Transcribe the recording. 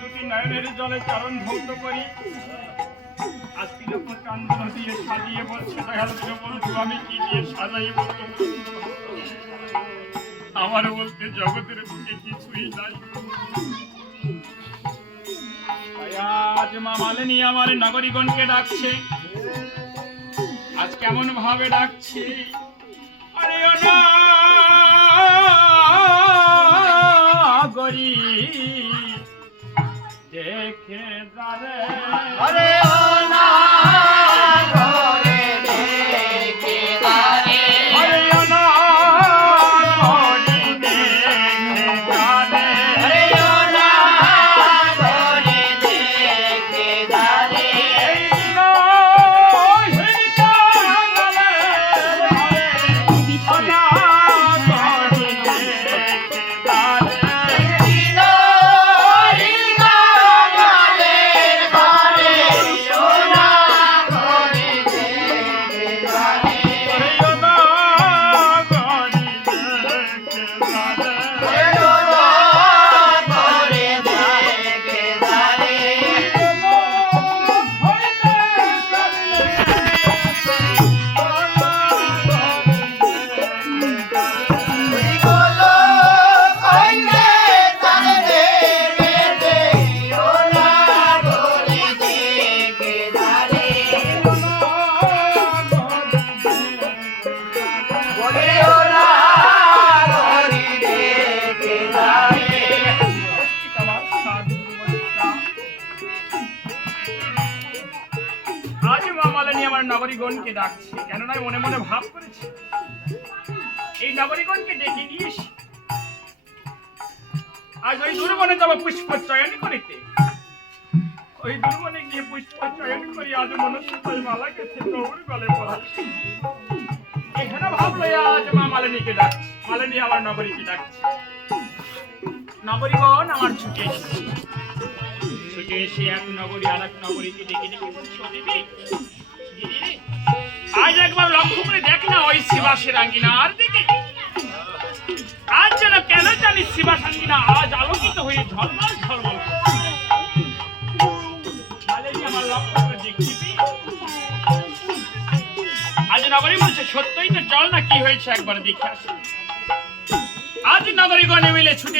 দুটি নয়নের জলে চরণ ধৌত করি। আজকে যখন কান্দন দিয়ে সাজিয়ে বলছে দয়াল বন্ধু আমি কি দিয়ে সাজাই বলতো, আমার বলতে জগতের বুকে কিছুই নাই। আজ মা মালিনী আমার নাগরিকগণকে ডাকছে। আজ কেমন ভাবে ডাকছে, আরে ও নাগরি দেখে যারে, আরে ও নাগরি দেখে যারে, আরে ও নাগরি দেখে যারে, আরে ও নাগরি দেখে যারে, নাগরিকগণকে ডাকছে, কেননা মনে মনে ভাব করেছে এই নাগরিকগণকে ডেকে দিয়েছি। আজ ওই দুর্বনে যাব পুষ্প চয়ন করিতে, ওই দুর্বনে গিয়ে পুষ্প চয়ন করি আজ মনস্বী মালা গেছে গৌর গলে পড়া। এখানে ভাবলো আজ মা মালিনীকে ডাকছে, মালিনী আমার নগরীকে ডাকছে। নগরীগণ আমার ছুটে এসেছে, ছুটে এসে এক নগরী আর এক নগরীকে ডেকে ডেকে বলছে, দেবী আজ একবার লক্ষ্য করে দেখ না ওই শিবাসের আঙ্গিনার দিকে। আজ যেন কেন জানি শিবাস আঙ্গিনা আজ আলোকিত হয়ে ঝলমল ঝলমল আমার লক্ষ্য করে দেখবি। আজ নগরী বলছে সত্যই তো, চল না কি হয়েছে একবার দেখে আসি। আজ নগরীগণে মিলে ছুটে